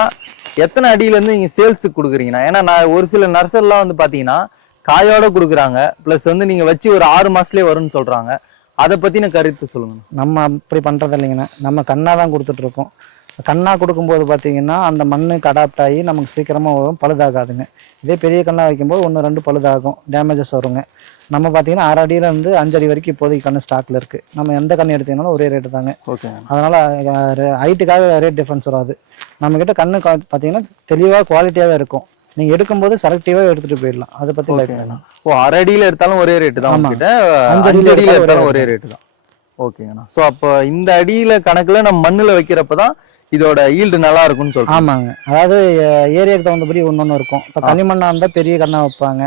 எத்தனை அடியில இருந்து நீங்க சேல்ஸுக்கு கொடுக்குறீங்கன்னா? ஏன்னா நான் ஒரு சில நர்சரிலாம் வந்து பாத்தீங்கன்னா காயோட கொடுக்குறாங்க, பிளஸ் வந்து நீங்க வச்சு ஒரு 6 மாசத்துலயே வரும்னு சொல்றாங்க. அதை பத்தின கருத்து சொல்லுங்க. நம்ம அப்படி பண்றது இல்லைங்கண்ணா, நம்ம கண்ணா தான் கொடுத்துட்டு இருக்கோம். கண்ணா கொடுக்கும்போது பார்த்தீங்கன்னா அந்த மண்ணுக்கு அடாப்ட் ஆகி நமக்கு சீக்கிரமாக வரும், பழுதாகாதுங்க. இதே பெரிய கண்ணா வைக்கும்போது 1-2 பழுதாகும், டேமேஜஸ் வருங்க. நம்ம பார்த்தீங்கன்னா 6 அடியிலேருந்து 5 அடி வரைக்கும் இப்போதைக்கு கண்ணு ஸ்டாக்ல இருக்கு. நம்ம எந்த கண்ணு எடுத்தீங்கன்னாலும் ஒரே ரேட்டு தாங்க. ஓகே. அதனால ஹைட்டுக்காக ரேட் டிஃபரன்ஸ் வராது. நம்ம கிட்ட கண்ணு பார்த்தீங்கன்னா தெளிவாக குவாலிட்டியாகவே இருக்கும். நீங்க எடுக்கும்போது செலக்டிவா எடுத்துட்டு போயிடலாம். அதை பத்தி லைக் ஓ 6 அடியில எடுத்தாலும் ஒரே ரேட்டு தான் உங்ககிட்ட, 5 அடியில எடுத்தாலும் ஒரே ரேட்டு தான். ஓகேங்கண்ணா. ஸோ அப்போ இந்த அடியில கணக்குல நம்ம மண்ணுல வைக்கிறப்பதான் இதோட ஈல்டு நல்லா இருக்கும்னு சொல்றோம். ஆமாங்க. அதாவது ஏரியாவுக்கு தகுந்தபடி ஒன்னொன்னு இருக்கும். இப்போ களிமண்ணா இருந்தா பெரிய கண்ணா வைப்பாங்க.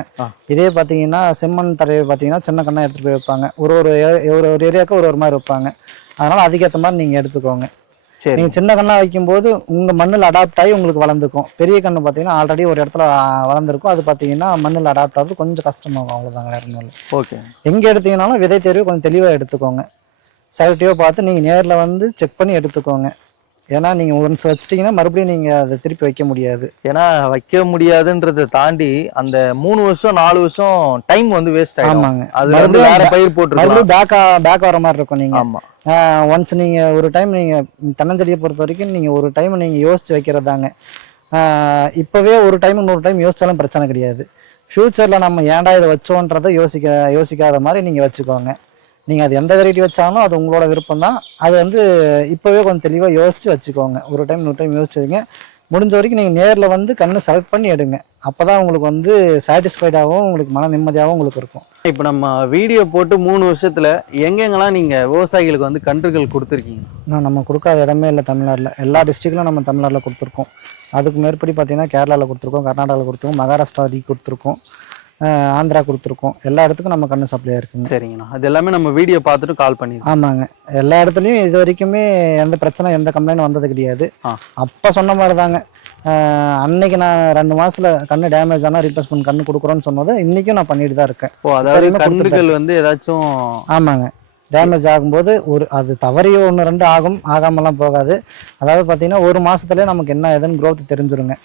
இதே பாத்தீங்கன்னா செம்மண் தரையை பாத்தீங்கன்னா சின்ன கண்ணா எடுத்துட்டு போய் வைப்பாங்க. ஒரு ஏரியாவுக்கு ஒரு மாதிரி வைப்பாங்க. அதனால அதுக்கேற்ற மாதிரி நீங்க எடுத்துக்கோங்க. நீங்க சின்ன கண்ணா வைக்கும்போது உங்க மண்ணில் அடாப்ட் ஆகி உங்களுக்கு வளர்ந்துக்கும். பெரிய கண்ணு பாத்தீங்கன்னா ஆல்ரெடி ஒரு இடத்துல வளர்ந்துருக்கும். அது பாத்தீங்கன்னா மண்ணில் அடாப்ட் ஆகுது கொஞ்சம் கஷ்டமாகும், அவ்வளவுதாங்க. ஓகே. எங்க எடுத்தீங்கன்னாலும் விதை தேர்வு கொஞ்சம் தெளிவா எடுத்துக்கோங்க. செலக்டிவா பார்த்து நீங்க நேர்ல வந்து செக் பண்ணி எடுத்துக்கோங்க. ஏன்னா நீங்க ஒன்ஸ் வச்சிட்டீங்கன்னா மறுபடியும் நீங்க அதை திருப்பி வைக்க முடியாது. ஏன்னா வைக்க முடியாதுன்றதை தாண்டி அந்த 3 வருஷம் 4 வருஷம் டைம் வந்து வேஸ்ட் ஆகும். ஆமாங்க. அது வந்து வேற பயிர் போட்டுருக்கலாம், பேக் வர மாதிரி இருக்கும். நீங்க ஆமா ஒன்ஸ் நீங்க ஒரு டைம் நீங்க தென்னஞ்செடியை பொறுத்த வரைக்கும் நீங்க ஒரு டைம் நீங்க யோசிச்சு வைக்கிறதாங்க. இப்பவே ஒரு டைம் இன்னொரு டைம் யோசிச்சாலும் பிரச்சனை கிடையாது. ஃபியூச்சர்ல நம்ம ஏன்டா இதை வச்சோன்றதை யோசிக்காத மாதிரி நீங்க வச்சுக்கோங்க. நீங்க அது எந்த வெரைட்டி வச்சாலும் அது உங்களோட விருப்பம் தான். அது வந்து இப்பவே கொஞ்சம் தெளிவா யோசிச்சு வச்சுக்கோங்க. ஒரு டைம் இன்னொரு டைம் யோசிச்சு வைங்க. முடிஞ்ச வரைக்கும் நீங்க நேர்ல வந்து கண்ணு செலக்ட் பண்ணி எடுங்க. அப்பதான் உங்களுக்கு வந்து சாட்டிஸ்ஃபைடாகவும் உங்களுக்கு மன நிம்மதியாகவும் உங்களுக்கு இருக்கும். இப்போ நம்ம வீடியோ போட்டு 3 வருஷத்துல எங்கெங்கெல்லாம் நீங்க விவசாயிகளுக்கு வந்து கன்றுகள் கொடுத்துருக்கீங்க? நம்ம கொடுக்காத இடமே இல்லை தமிழ்நாட்டில். எல்லா டிஸ்ட்ரிக்ட்லும் நம்ம தமிழ்நாட்டில் கொடுத்துருக்கோம். அதுக்கு மேற்படி பார்த்தீங்கன்னா கேரளாவில் கொடுத்துருக்கோம், கர்நாடகாவில் கொடுத்துருக்கோம், மகாராஷ்டிரா கொடுத்துருக்கோம், ஆந்திரா கொடுத்துருக்கோம். எல்லா இடத்துக்கும் நம்ம கண்ணு சப்ளை இருக்குங்க. சரிங்கண்ணா. அது எல்லாமே நம்ம வீடியோ பார்த்துட்டு கால் பண்ணிடுவோம். ஆமாங்க. எல்லா இடத்துலையும் இது வரைக்குமே எந்த பிரச்சனை எந்த கம்ப்ளைண்ட் வந்தது கிடையாது. அப்போ சொன்ன மாதிரி தாங்க. அன்னைக்கு நான் 2 மாசத்துல கண்ணு டேமேஜ் ஆனால் ரீப்ளேஸ்மெண்ட் கண்ணு கொடுக்குறோன்னு சொன்னது இன்னைக்கும் நான் பண்ணிட்டு தான் இருக்கேன். ஓ அதாவது கன்றுகள் வந்து ஏதாச்சும் ஆமாங்க டேமேஜ் ஆகும்போது அது தவறியோ 1-2 ஆகும், ஆகாமலாம் போகாது. அதாவது பார்த்தீங்கன்னா 1 மாசத்துலேயே நமக்கு என்ன ஏதுன்னு க்ரோத் தெரிஞ்சிருங்க.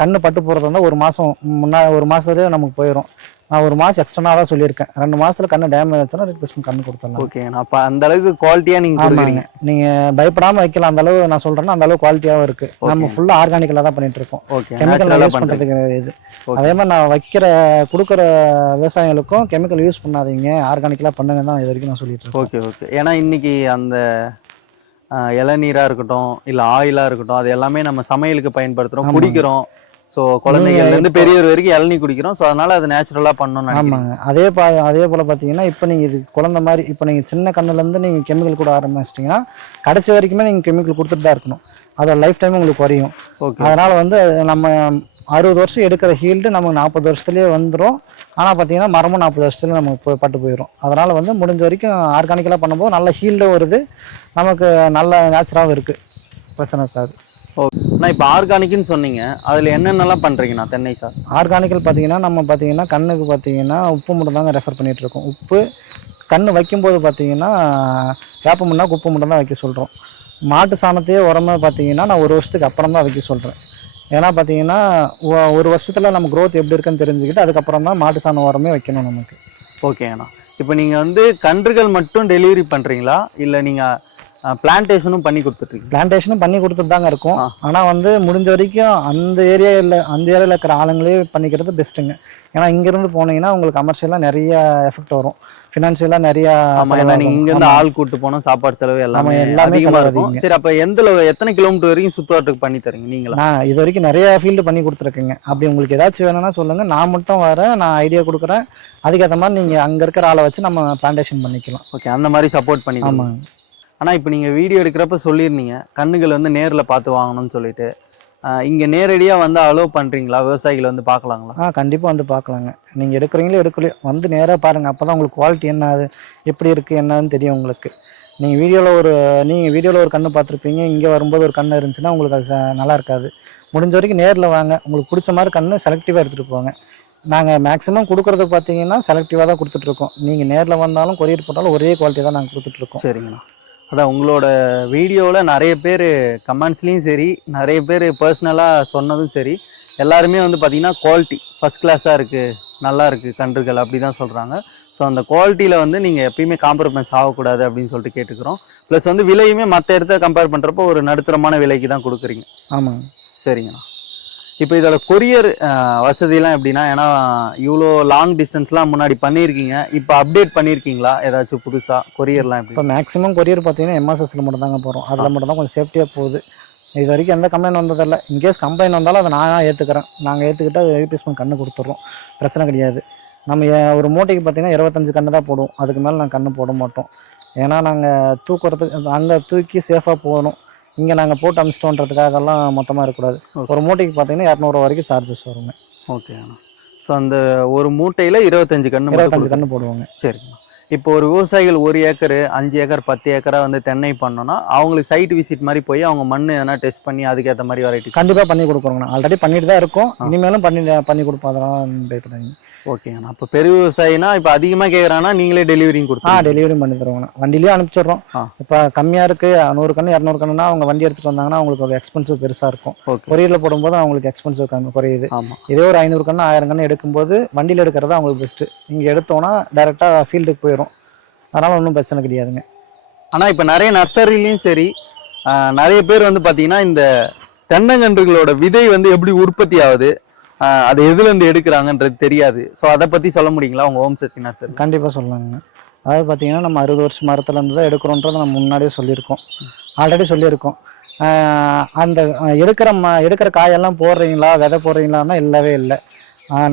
கண்ணு பட்டு போகிறது இருந்தால் 1 மாதம் முன்னாடி 1 மாதத்துலேயே நமக்கு போயிடும். நான் 1 மாதம் எக்ஸ்ட்ரா தான் சொல்லியிருக்கேன். 2 மாசத்துல கண்ணு டேமேஜ் ஆச்சுன்னா ரீப்ளேஸ்மெண்ட் கண்ணு கொடுத்துடலாம். ஓகே. அப்போ அந்த அளவுக்கு குவாலிட்டியாக நீங்கள் கொடுக்குறீங்க. நீங்கள் பயப்படாமல் வைக்கலாம். அந்த அளவு நான் சொல்கிறேன்னா அந்த அளவு குவாலிட்டியாகவும் இருக்குது. நம்ம ஃபுல்லாக ஆர்கானிக்கலாக தான் பண்ணிட்டு இருக்கோம். கெமிக்கல் யூஸ் பண்ணுறதுக்கு இது. அதே மாதிரி நான் கொடுக்குற விவசாயிகளுக்கும் கெமிக்கல் யூஸ் பண்ணாதீங்க, ஆர்கானிக்கலாக பண்ணுங்க தான் இது வரைக்கும் நான் சொல்லிட்டு இருக்கேன். Okay okay. ஏன்னா இன்னைக்கு அந்த இளநீராக இருக்கட்டும் இல்லை ஆயிலாக இருக்கட்டும் அது எல்லாமே நம்ம சமையலுக்கு பயன்படுத்துகிறோம், குடிக்கிறோம். ஸோ குழந்தைங்கள்லேருந்து பெரியவர் வரைக்கும் இளநீ குடிக்கிறோம். ஸோ அதனால அது நேச்சுரலாக பண்ணணும்னு. ஆமாங்க. அதே போல் பார்த்தீங்கன்னா இப்போ நீங்கள் இது குழந்தை மாதிரி இப்போ நீங்கள் சின்ன கண்ணுலேருந்து நீங்கள் கெமிக்கல் கூட ஆரம்பிச்சிட்டிங்கன்னா கடைசி வரைக்குமே நீங்கள் கெமிக்கல் கொடுத்துட்டு தான் இருக்கணும். அதோட லைஃப் டைம் உங்களுக்கு குறையும். அதனால வந்து நம்ம 60 வருஷம் எடுக்கிற ஹீல்டு நமக்கு 40 வருஷத்துலேயே வந்துடும். ஆனால் பார்த்தீங்கன்னா மரமும் 40 வருஷத்துல நமக்கு பட்டு போயிடும். அதனால் வந்து முடிஞ்ச வரைக்கும் ஆர்கானிக்கலாக பண்ணும்போது நல்ல ஹீல்டும் வருது, நமக்கு நல்ல நேச்சுராகவும் இருக்குது, பிரச்சனை இருக்காது. ஓகே. நான் இப்போ ஆர்கானிக்னு சொன்னீங்க, அதில் என்னென்னலாம் பண்ணுறீங்கண்ணா தென்னை சார்? ஆர்கானிக்கல் பார்த்தீங்கன்னா நம்ம பார்த்தீங்கன்னா கண்ணுக்கு பார்த்தீங்கன்னா உப்பு மட்டும் தாங்க ரெஃபர் பண்ணிகிட்டு இருக்கோம். உப்பு கண்ணு வைக்கும்போது பார்த்தீங்கன்னா வேப்ப முன்னாக்கு உப்பு மட்டும் தான் வைக்க சொல்கிறோம். மாட்டு சாணத்தையே உரமா பார்த்தீங்கன்னா நான் 1 வருஷத்துக்கு அப்புறம் தான் வைக்க சொல்கிறேன். ஏன்னா பார்த்தீங்கன்னா 1 வருஷத்தில் நம்ம க்ரோத் எப்படி இருக்குன்னு தெரிஞ்சுக்கிட்டு அதுக்கப்புறம் தான் மாட்டு சாணம் உரமே வைக்கணும் நமக்கு. ஓகேண்ணா. இப்போ நீங்கள் வந்து கன்றுகள் மட்டும் டெலிவரி பண்ணுறீங்களா இல்லை நீங்கள் பிளான்டேஷனும் பண்ணி கொடுத்துட்ருக்கீங்க? பிளான்டேஷனும் பண்ணி கொடுத்துட்டு தாங்க இருக்கும். ஆனால் வந்து முடிஞ்ச வரைக்கும் அந்த ஏரியாவில் இருக்கிற ஆளுங்களே பண்ணிக்கிறது பெஸ்ட்டுங்க. ஏன்னா இங்கேருந்து போனீங்கன்னா உங்களுக்கு கமர்ஷியலாக நிறைய எஃபெக்ட் வரும், ஃபினான்ஷியலாக நிறையா. நீங்கள் இங்கேருந்து ஆள் கூட்டு போனால் சாப்பாடு செலவு எல்லாமே அதிகமாக இருக்கும். சரி, அப்போ எத்தனை கிலோமீட்டர் வரைக்கும் சுற்றுவாட்டுக்கு பண்ணி தரீங்க நீங்களா? நான் இது வரைக்கும் நிறைய ஃபீல்டு பண்ணி கொடுத்துருக்கேங்க. அப்படி உங்களுக்கு ஏதாச்சும் வேணும்னா சொல்லுங்கள், நான் மட்டும் வரேன், நான் ஐடியா கொடுக்குறேன். அதுக்கேற்ற மாதிரி நீங்கள் அங்கே இருக்கிற ஆளை வச்சு நம்ம பிளான்டேஷன் பண்ணிக்கலாம். ஓகே, அந்த மாதிரி சப்போர்ட் பண்ணி. ஆமாங்க. ஆனால் இப்போ நீங்கள் வீடியோ எடுக்கிறப்ப சொல்லியிருந்தீங்க கண்ணுகள் வந்து நேரில் பார்த்து வாங்கணும்னு சொல்லிட்டு, இங்கே நேரடியாக வந்து அலோவ் பண்ணுறீங்களா? விவசாயிகள் வந்து பார்க்கலாங்களா? கண்டிப்பாக வந்து பார்க்கலாங்க. நீங்கள் எடுக்கிறீங்களோ எடுக்கலையோ வந்து நேராக பாருங்கள். அப்போ தான் உங்களுக்கு குவாலிட்டி என்ன, அது எப்படி இருக்குது என்னன்னு தெரியும் உங்களுக்கு. நீங்கள் வீடியோவில் ஒரு கண்ணு பார்த்துருப்பீங்க, இங்கே வரும்போது ஒரு கண்ணு இருந்துச்சுன்னா உங்களுக்கு அது நல்லா இருக்காது. முடிஞ்ச வரைக்கும் நேரில் வாங்க, உங்களுக்கு பிடிச்ச மாதிரி கண்ணு செலக்டிவாக எடுத்துகிட்டு போங்க. நாங்கள் மேக்ஸிமம் கொடுக்குறது பார்த்தீங்கன்னா செலக்டிவாக தான் கொடுத்துட்ருக்கோம். நீங்கள் நேரில் வந்தாலும் கொரியர் போட்டாலும் ஒரே குவாலிட்டி தான் நாங்கள் கொடுத்துட்ருக்கோம். சரிங்கண்ணா. அதான் உங்களோட வீடியோவில் நிறைய பேர் கமெண்ட்ஸ்லேயும் சரி, நிறைய பேர் பர்சனலாக சொன்னதும் சரி, எல்லாருமே வந்து பார்த்திங்கன்னா குவாலிட்டி ஃபஸ்ட் கிளாஸாக இருக்குது, நல்லா இருக்குது கன்றுகள் அப்படி தான் சொல்கிறாங்க. ஸோ அந்த குவாலிட்டியில் வந்து நீங்கள் எப்பயுமே காம்ப்ரமைஸ் ஆகக்கூடாது அப்படின்னு சொல்லிட்டு கேட்டுக்கிறோம். ப்ளஸ் வந்து விலையுமே மற்ற இடத்த கம்பேர் பண்ணுறப்போ ஒரு நடுத்தரமான விலைக்கு தான் கொடுக்குறீங்க. ஆமாங்க. சரிங்கண்ணா. இப்போ இதோட கொரியர் வசதியெல்லாம் எப்படின்னா, ஏன்னா இவ்வளோ லாங் டிஸ்டன்ஸ்லாம் முன்னாடி பண்ணியிருக்கீங்க, இப்போ அப்டேட் பண்ணியிருக்கீங்களா ஏதாச்சும் புதுசாக கொரியர்லாம் எப்படி? இப்போ மேக்ஸிமம் கொரியர் பார்த்தீங்கன்னா எம்எஸ்எஸ்ல மட்டும் தாங்க போகிறோம். அதில் மட்டும் தான் கொஞ்சம் சேஃப்டியாக போகுது. இது வரைக்கும் எந்த கம்ப்ளைண்ட் வந்ததில்லை. இன்கேஸ் கம்ப்ளைண்ட் வந்தாலும் அதை நான் ஏற்றுக்கிறேன். நாங்கள் ஏற்றுக்கிட்டு அதை ரீப்ளேஸ்மெண்ட் கன்று கொடுத்துட்றோம், பிரச்சனை கிடையாது. நம்ம ஒரு மூட்டைக்கு பார்த்தீங்கன்னா 25 கன்று தான் போடுவோம், அதுக்கு மேலே நாங்கள் கன்று போட மாட்டோம். ஏன்னா நாங்கள் தூக்குறதுக்கு அங்கே தூக்கி சேஃபாக போகணும். இங்கே நாங்கள் போட்டு அமிச்சிட்டோன்றதுக்காகலாம் மொத்தமாக இருக்கக்கூடாது. ஒரு மூட்டைக்கு பார்த்தீங்கன்னா 200 வரைக்கும் சார்ஜஸ் வருங்க. ஓகே அண்ணா. ஸோ அந்த ஒரு மூட்டையில் 25 கன்று போடுவாங்க. சரிங்கண்ணா. இப்போ ஒரு விவசாயிகள் 1 ஏக்கர் 5 ஏக்கர் 10 ஏக்கரா வந்து தென்னை பண்ணோன்னா அவங்களுக்கு சைட் விசிட் மாதிரி போய் அவங்க மண் எதனா டெஸ்ட் பண்ணி அதுக்கேற்ற மாதிரி வெரைட்டி கண்டிப்பாக பண்ணி கொடுக்குறோங்கண்ணா. ஆல்ரெடி பண்ணிட்டு தான் இருக்கோம், இனிமேலும் பண்ணி கொடுப்போம். அதெல்லாம் பயப்படாதீங்க. ஓகேங்கண்ணா. இப்போ பெரிய விவசாயினா இப்போ அதிகமாக கேட்குறாங்கன்னா நீங்களே டெலிவரியும் கொடுத்தோம்? டெலிவரியும் பண்ணி தருவோங்கண்ணா. வண்டிலேயும் அனுப்பிச்சிடுறோம். இப்போ கம்மியாக இருக்குது 100 கன்று 200 கன்றுனா அவங்க வண்டி எடுத்துகிட்டு வந்தாங்கன்னா அவங்களுக்கு ஒரு எக்ஸ்பென்சிவ் பெருசாக இருக்கும். கொரியரில் போடும்போது அவங்களுக்கு எக்ஸ்பென்சிவ் குறையுது. ஆமாம். இதே ஒரு 500 கன்று 1000 கன்று எடுக்கும்போது வண்டியில் எடுக்கிறது அவங்களுக்கு பெஸ்ட்டு. இங்கே எடுத்தோன்னா டேரெக்டாக ஃபீல்டுக்கு போயிடும். அதனால் ஒன்றும் பிரச்சனை கிடையாதுங்க. ஆனால் இப்போ நிறைய நர்சரிலையும் சரி, நிறைய பேர் வந்து பார்த்தீங்கன்னா இந்த தென்னங்கன்றுகளோட விதை வந்து எப்படி உற்பத்தி ஆகுது, அதை எதுலேருந்து எடுக்கிறாங்கன்றது தெரியாது. ஸோ அதை பற்றி சொல்ல முடியுங்களா உங்கள் ஓம் சக்தி நர்சரி? கண்டிப்பாக சொல்லலாங்க. அதாவது பார்த்தீங்கன்னா நம்ம 60 வருஷம் மரத்துலேருந்து தான் எடுக்கிறோன்றதை நம்ம முன்னாடியே சொல்லியிருக்கோம், ஆல்ரெடி சொல்லியிருக்கோம். அந்த எடுக்கிற காயெல்லாம் போடுறீங்களா, விதை போடுறீங்களான்னா இல்லவே இல்லை.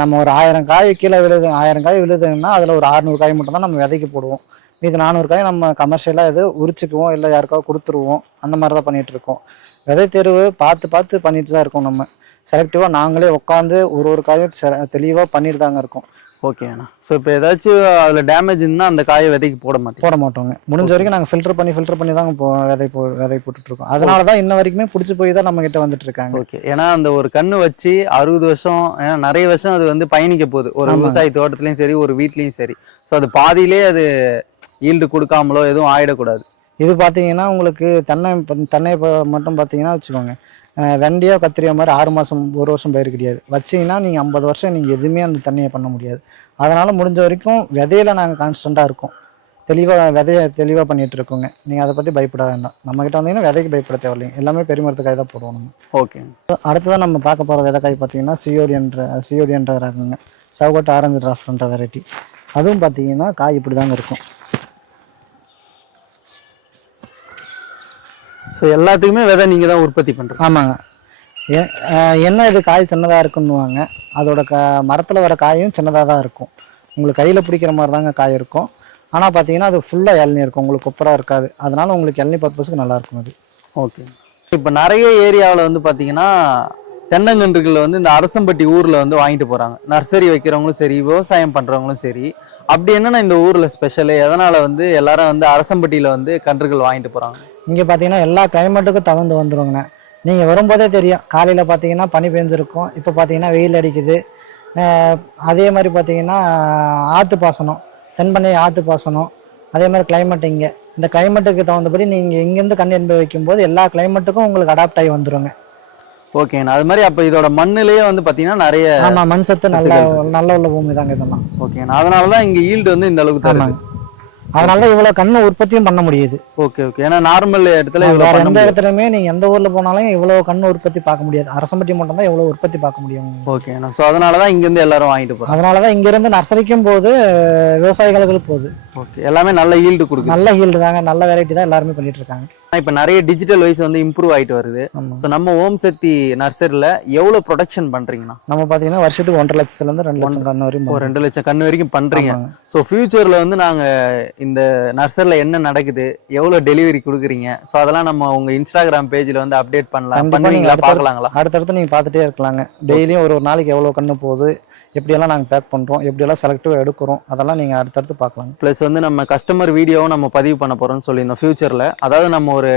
நம்ம ஒரு 1000 காய் கீழே விழுது, 1000 காய் விழுதுன்னா அதில் ஒரு 600 காய் மட்டும் தான் நம்ம விதைக்கு போடுவோம். இது 400 காய் நம்ம கமர்ஷியலாக எது உரிச்சுக்குவோம், இல்லை யாருக்காவது கொடுத்துருவோம். அந்த மாதிரி தான் பண்ணிகிட்டு இருக்கோம். விதை தேர்வு பார்த்து பண்ணிட்டு தான் இருக்கோம். நம்ம செலக்டிவாக நாங்களே உட்காந்து ஒரு காயும் தெளிவாக பண்ணிட்டு தாங்க இருக்கோம். ஓகேண்ணா. ஸோ இப்போ ஏதாச்சும் அதில் டேமேஜ் இருந்தால் அந்த காயை விதைக்கு போட மாட்டோங்க. முடிஞ்ச வரைக்கும் நாங்கள் ஃபில்டர் பண்ணி தாங்க விதை போட்டுட்ருக்கோம். அதனால தான் இன்ன வரைக்குமே பிடிச்சி போய் தான் நம்ம கிட்ட வந்துட்டு இருக்காங்க. ஓகே. ஏன்னா அந்த ஒரு கன்று வச்சு 60 வருஷம், ஏன்னா நிறைய வருஷம் அது வந்து பயணிக்க போகுது ஒரு விவசாய தோட்டத்துலையும் சரி ஒரு வீட்லேயும் சரி. ஸோ அது பாதியிலே அது ஈல்டு கொடுக்காமலோ எதுவும் ஆயிடக்கூடாது. இது பார்த்தீங்கன்னா உங்களுக்கு தென்னை மட்டும் பார்த்தீங்கன்னா வச்சுக்கோங்க, வெண்டையோ கத்திரியா மாதிரி 6 மாதம் 1 வருஷம் பயிர் கிடையாது. வச்சிங்கன்னா நீங்கள் 50 வருஷம் நீங்கள் எதுவுமே அந்த தண்ணியை பண்ண முடியாது. அதனால் முடிஞ்ச வரைக்கும் விதையில நாங்கள் கான்ஸ்டண்ட்டாக இருக்கோம். விதையை தெளிவாக பண்ணிகிட்டு இருக்கோங்க. நீங்கள் அதை பற்றி பயப்பட வேண்டாம். நம்மக்கிட்ட வந்தீங்கன்னா விதைக்கு பயப்பட தேவையில்லைங்க. எல்லாமே பெருமரத்துக்காய் தான் போடுவோம் நம்ம. ஓகே. அடுத்ததான் நம்ம பார்க்க போகிற விதைக்காய் பார்த்தீங்கன்னா சிஓடி என்ற ரகங்க, சவுகட்டு ஆரஞ்சு டிராஃப்ட்ன்ற வெரைட்டி. அதுவும் பார்த்தீங்கன்னா காய் இப்படி தாங்க இருக்கும். ஸோ எல்லாத்துக்குமே விதை நீங்கள் தான் உற்பத்தி பண்ணுறீங்க? ஆமாங்க. என்ன இது காய் சின்னதாக இருக்குன்னுவாங்க, அதோட மரத்தில் வர காயும் சின்னதாக தான் இருக்கும். உங்களுக்கு கையில் பிடிக்கிற மாதிரி தாங்க காய் இருக்கும். ஆனால் பார்த்தீங்கன்னா அது ஃபுல்லாக இளநீ இருக்கும், உங்களுக்கு கொப்பராக இருக்காது. அதனால் உங்களுக்கு இளநீ பர்பஸுக்கு நல்லாயிருக்கும் அது. ஓகே. இப்போ நிறைய ஏரியாவில் வந்து பார்த்தீங்கன்னா தென்னங்கன்றுகளில் வந்து இந்த அரசம்பட்டி ஊரில் வந்து வாங்கிட்டு போகிறாங்க. நர்சரி வைக்கிறவங்களும் சரி விவசாயம் பண்ணுறவங்களும் சரி. அப்படி என்னென்னா இந்த ஊரில் ஸ்பெஷலு எதனால் வந்து எல்லாரும் வந்து அரசம்பட்டியில் வந்து கன்றுகள் வாங்கிட்டு போகிறாங்க? இங்கே பார்த்தீங்கன்னா எல்லா கிளைமேட்டுக்கும் தகுந்து வந்துடுங்கண்ணே. நீங்கள் வரும்போதே தெரியும், காலையில் பார்த்தீங்கன்னா பனி பெஞ்சிருக்கும், இப்போ பார்த்தீங்கன்னா வெயில் அடிக்குது. அதே மாதிரி பார்த்தீங்கன்னா ஆற்று பாசனம், தென்பண்ணை ஆற்று பாசனம், அதே மாதிரி கிளைமேட் இங்கே இந்த கிளைமேட்டுக்கு தகுந்தபடி நீங்கள் இங்கேருந்து கண் என்பது வைக்கும்போது எல்லா கிளைமேட்டுக்கும் உங்களுக்கு அடாப்ட் ஆகி வந்துடுங்க. ஓகேண்ணா. அது மாதிரி அப்போ இதோட மண்ணிலேயே வந்து பார்த்தீங்கன்னா நிறைய மண் சத்து நல்ல உள்ள பூமி தாங்க இதெல்லாம். ஓகேண்ணா. அதனால தான் இங்கே ஈல்டு வந்து இந்த அளவுக்கு தருது. அதனால தான் இவ்வளோ கண்ணு உற்பத்தியும் பண்ண முடியுது. ஓகே. ஏன்னா நார்மல் இடத்துல வேற எந்த இடத்துலையுமே நீங்கள் எந்த ஊரில் போனாலும் இவ்வளோ கண்ணு உற்பத்தி பார்க்க முடியாது. அரசம்பட்டி மட்டும் தான் இவ்வளோ உற்பத்தி பார்க்க முடியும். ஓகேண்ணா. ஸோ அதனால தான் இங்கேருந்து எல்லாரும் வாங்கிட்டு போகிறோம். அதனால தான் இங்கேருந்து நர்சரிக்கும் போது விவசாயிகளுக்கு போகுது. ஓகே. எல்லாமே நல்ல ஈல்டு கொடுக்கும். நல்ல ஈல்டு தாங்க, நல்ல வெரைட்டி தான் எல்லாருமே பண்ணிட்டு இருக்காங்க. இப்போ நிறைய டிஜிட்டல் வைஸ் வந்து இம்ப்ரூவ் ஆகிட்டு வருது. ஸோ நம்ம ஓம் சக்தி நர்சரியில் எவ்வளோ ப்ரொடக்ஷன் பண்ணுறீங்கண்ணா? நம்ம பார்த்தீங்கன்னா வருஷத்துக்கு 1.5 லட்சத்துலேருந்து 2 லட்சம் கன்று வரைக்கும் 2 லட்சம் கன்று வரைக்கும் பண்ணுறீங்க. ஸோ ஃபியூச்சரில் வந்து நாங்கள் இந்த நர்சரியில் என்ன நடக்குது, எவ்வளோ டெலிவரி கொடுக்குறீங்க, ஸோ அதெல்லாம் நம்ம உங்கள் இன்ஸ்டாகிராம் பேஜில் வந்து அப்டேட் பண்ணுவீங்களா, பார்க்கலாங்களா? அடுத்தடுத்து நீங்கள் பார்த்துட்டே இருக்கலாங்க. டெய்லியும் ஒரு நாளைக்கு எவ்வளோ கன்று போகுது, எப்படியெல்லாம் நாங்கள் பேக் பண்ணுறோம், எப்படியெல்லாம் செலக்டிவாக எடுக்கிறோம், அதெல்லாம் நீங்கள் அடுத்தடுத்து பார்க்கலாம். ப்ளஸ் வந்து நம்ம கஸ்டமர் வீடியோவும் நம்ம பதிவு பண்ண போகிறோம்னு சொல்லியிருந்தோம் ஃபியூச்சரில். அதாவது நம்ம ஒரு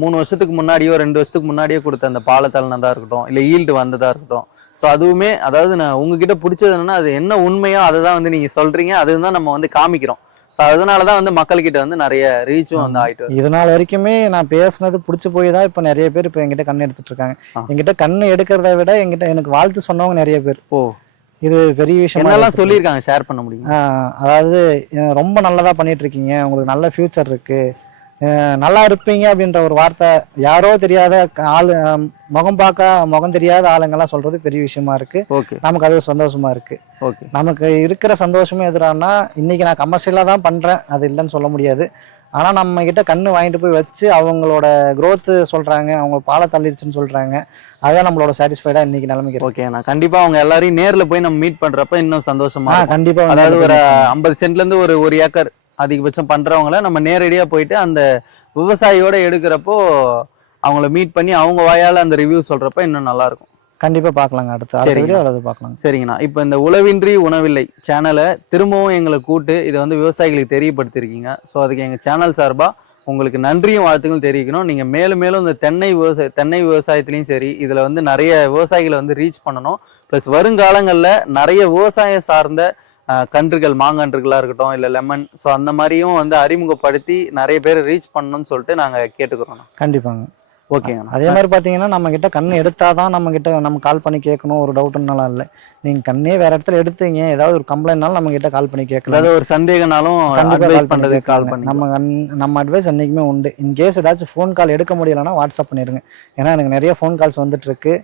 3 வருஷத்துக்கு முன்னாடியோ 2 வருஷத்துக்கு முன்னாடியோ கொடுத்த அந்த பாலை தள்ளினதாக இருக்கட்டும், இல்லை ஈல்டு வந்ததாக இருக்கட்டும், ஸோ அதுவுமே அதாவது நான் உங்ககிட்ட பிடிச்சது என்னன்னா அது என்ன உண்மையோ அதை தான் வந்து நீங்க சொல்றீங்க, அதுதான் நம்ம வந்து காமிக்கிறோம். ஸோ அதனாலதான் வந்து மக்கள்கிட்ட வந்து நிறைய ரீச்சும் வந்து ஆயிட்டு வருது. இது நாள் வரைக்குமே நான் பேசுனது பிடிச்சி போய் தான் இப்போ நிறைய பேர் இப்போ என்கிட்ட கண்ணு எடுத்துட்டு இருக்காங்க. என்கிட்ட கண்ணு எடுக்கிறத விட என்கிட்ட எனக்கு வாழ்த்து சொன்னவங்க நிறைய பேர். ஓ, இது பெரிய விஷயம். என்னெல்லாம் சொல்லியிருக்காங்க, ஷேர் பண்ண முடியும்? அதாவது ரொம்ப நல்லதா பண்ணிட்டு இருக்கீங்க, உங்களுக்கு நல்ல ஃபியூச்சர் இருக்கு, நல்லா இருப்பீங்க அப்படின்ற ஒரு வார்த்தை யாரோ தெரியாத ஆளு, முகம் தெரியாத ஆளுங்கெல்லாம் சொல்றது பெரிய விஷயமா இருக்கு. ஓகே, நமக்கு அது சந்தோஷமா இருக்கு. ஓகே, நமக்கு இருக்கிற சந்தோஷமே எதிரானா இன்னைக்கு நான் கமர்ஷியலா தான் பண்றேன், அது இல்லைன்னு சொல்ல முடியாது. ஆனா நம்ம கிட்ட கண்ணு வாங்கிட்டு போய் வச்சு அவங்களோட growth சொல்றாங்க, அவங்க பாலை தள்ளிடுச்சுன்னு சொல்றாங்க, அதான் நம்மளோட சாட்டிஸ்ஃபைடா இன்னைக்கு நிலைமைக்கு. ஓகே, நான் கண்டிப்பா அவங்க எல்லாரையும் நேர்ல போய் நம்ம மீட் பண்றப்ப இன்னும் சந்தோஷமா இருக்கும். கண்டிப்பா. அதாவது ஒரு 50 சென்ட்ல இருந்து ஒரு ஏக்கர் அதிகபட்சம் பண்றவங்கள நம்ம நேரடியா போயிட்டு அந்த விவசாயியோட எடுக்கிறப்போ அவங்கள மீட் பண்ணி அவங்க வாயால அந்த ரிவ்யூ சொல்றப்ப இன்னும் நல்லா இருக்கும். கண்டிப்பா பார்க்கலாங்க, அடுத்த வீடியோ அதை பார்க்கலாம். சரிங்கண்ணா, இப்போ இந்த உழவின்றி உணவில்லை சேனலை திரும்பவும் எங்களை கூட்டு இதை வந்து விவசாயிகளுக்கு தெரியப்படுத்திருக்கீங்க. ஸோ அதுக்கு எங்கள் சேனல் சார்பாக உங்களுக்கு நன்றியும் வாழ்த்துக்கள் தெரிவிக்கணும். நீங்கள் மேலும் மேலும் இந்த தென்னை விவசாயத்துலேயும் சரி, இதில் வந்து நிறைய விவசாயிகளை வந்து ரீச் பண்ணணும். ப்ளஸ் வருங்காலங்களில் நிறைய விவசாயம் சார்ந்த கன்றுகள், மாங்கன்றுகளாக இருக்கட்டும், இல்லை லெமன், ஸோ அந்த மாதிரியும் வந்து அறிமுகப்படுத்தி நிறைய பேர் ரீச் பண்ணணும்னு சொல்லிட்டு நாங்கள் கேட்டுக்கிறோம். கண்டிப்பாங்க. ஓகேங்க. அதே மாதிரி பார்த்தீங்கன்னா நம்ம கிட்ட கண்ணு எடுத்தாதான் நம்ம கால் பண்ணி கேட்கணும், ஒரு டவுட்னாலும் இல்லை. நீங்க கண்ணே வேற இடத்துல எடுத்தீங்க, ஏதாவது ஒரு கம்ப்ளைண்ட்னாலும் நம்ம கிட்ட கால் பண்ணி கேட்கலாம். ஏதாவது ஒரு சந்தேகனாலும் அட்வைஸ் பண்றதுக்கு கால் பண்ணி நம்ம அட்வைஸ் என்னைக்குமே உண்டு. இன்கேஸ் ஏதாச்சும் ஃபோன் கால் எடுக்க முடியலன்னா வாட்ஸ்அப் பண்ணிடுங்க. ஏன்னா எனக்கு நிறைய ஃபோன் கால்ஸ் வந்துட்டு இருக்கு.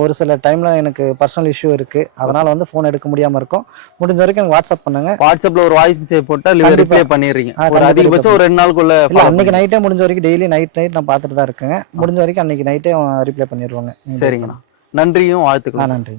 ஒரு சில டைம்ல எனக்கு பர்சனல் இஷ்யூ இருக்கு, அதனால வந்து ஃபோன் எடுக்க முடியாம இருக்கும். முடிஞ்ச வரைக்கும் எனக்கு வாட்ஸ்அப் பண்ணுங்க. வாட்ஸ்அப்ல ஒரு வாய்ஸ் மெசேஜ் போட்டா ரிப்ளை பண்ணிடுறீங்க. ஒரு அதிகபட்சம் ஒரு 2 நாளுக்குள்ள. அன்னைக்கு நைட்டே முடிஞ்ச வரைக்கும் டெய்லி நைட் நான் பார்த்துட்டு தான் இருக்கேங்க. முடிஞ்ச வரைக்கும் அன்னைக்கு நைட்டே ரிப்ளை பண்ணிடுவாங்க. சரிங்கண்ணா, நன்றியும் வாழ்த்துக்கள். நன்றி.